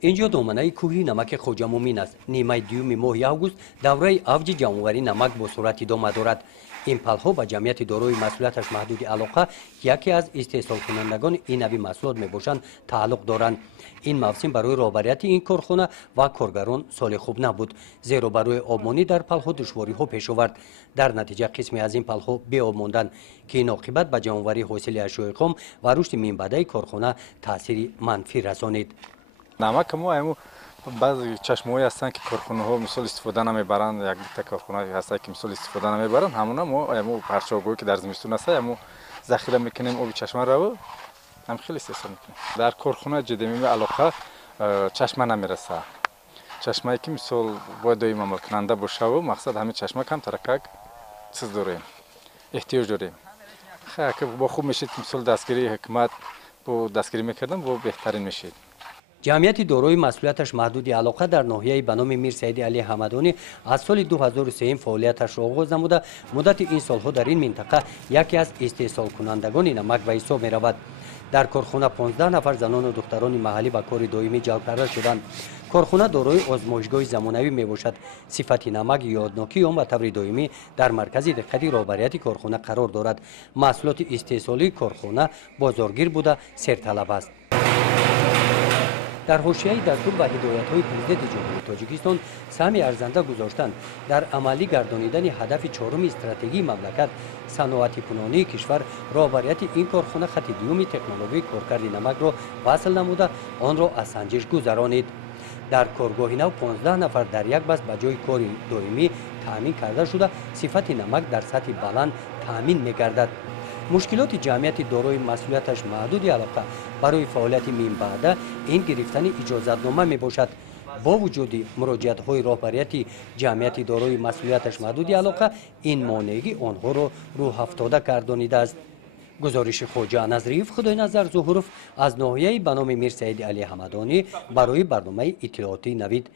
اینجا دامنه کوهی نمک خوجامومین است. نیمه دیوم ماه اوگوست دوره اوج جمعآوری نمک با صورت ادامه دارد. این پلها به جمعیت دارای مسئولیتش محدود علاقه یکی از استحصال کنندگان این نوع محصولات میباشند تعلق دارند. این موسم برای رهبریت این کارخانه و کارگران سال خوب نبود، زیرا برای آبمانی در پلها دشواری ها پیش آورد. در نتیجه قسمی از این پلها بی آب ماندند که این عاقبت به جمعآوری حاصل اشیاء خام و رشد منبعه کارخانه تاثیر منفی رسانید. نمک ما بعضی چشمه‌ای هستند که کارخانه ها مثال استفاده نمیبرند. یک تا کارخانه هست که مثال استفاده نمیبرند. همونا ما پرچاوگویی که در زمستون هست ما ذخیره میکنیم آب چشمه رو هم خیلی استفاده میکنیم. در کارخانه جدیمی علاقه چشمه نمیرسه. چشمه‌ای که مثال باید دائم عمل کننده باشه و مقصد همین چشمه کم ترکک چیز داریم احتیاج داریم. خیلی با خوب میشید مثال دستگیری حکومت با دستگیری میکردن با بهترین میشید. جمعیت دارای مسئولیتش محدود علاقه در ناحیه به نام میر سید علی حمدانی از سال 2003 فعالیتش را آغاز نموده مدت این سالها در این منطقه یکی از استحصال کنندگان نمک به حساب می رود. در کارخانه 15 نفر زنان و دختران محلی به کار دائمی جلب کرده شدند. کارخانه دارای آزمایشگاه زمانوی می باشد. صفت نمک یادناکی آن به طور دائمی در مرکز دقت رهبریت کارخانه قرار دارد. محصولات استحصالی کارخانه بازارگیر بوده سرطلب است. در حاشیه دستور و هدایت‌های پرزیدنت جمهوری تاجیکستان سهم ارزنده گذاشتند در عملی گردانیدن هدف چهارم استراتژی مملکت صنعت کنونی کشور رهبریت این کارخانه خط دوم تکنولوژی کارکرد نمک را وصل نموده آن را از سنجش گذرانید. در کارگاه نو 15 نفر در یک بست به جای کار دائمی تامین کرده شده صفت نمک در سطح بلند تامین می‌گردد. مشکلات جمعیت دارای مسئولیتش محدود علاقه برای فعالیت منبعه این گرفتن اجازتنامه می باشد. با وجود مراجعت های رهبریت جمعیت دارای مسئولیتش محدود علاقه این مانعی آنها را راه افتاده گردانیده است. گزارش خواجه نظریف خدای نظر ظهورف از ناحیه به نام میر سید علی حمدانی برای برنامه اطلاعاتی نوید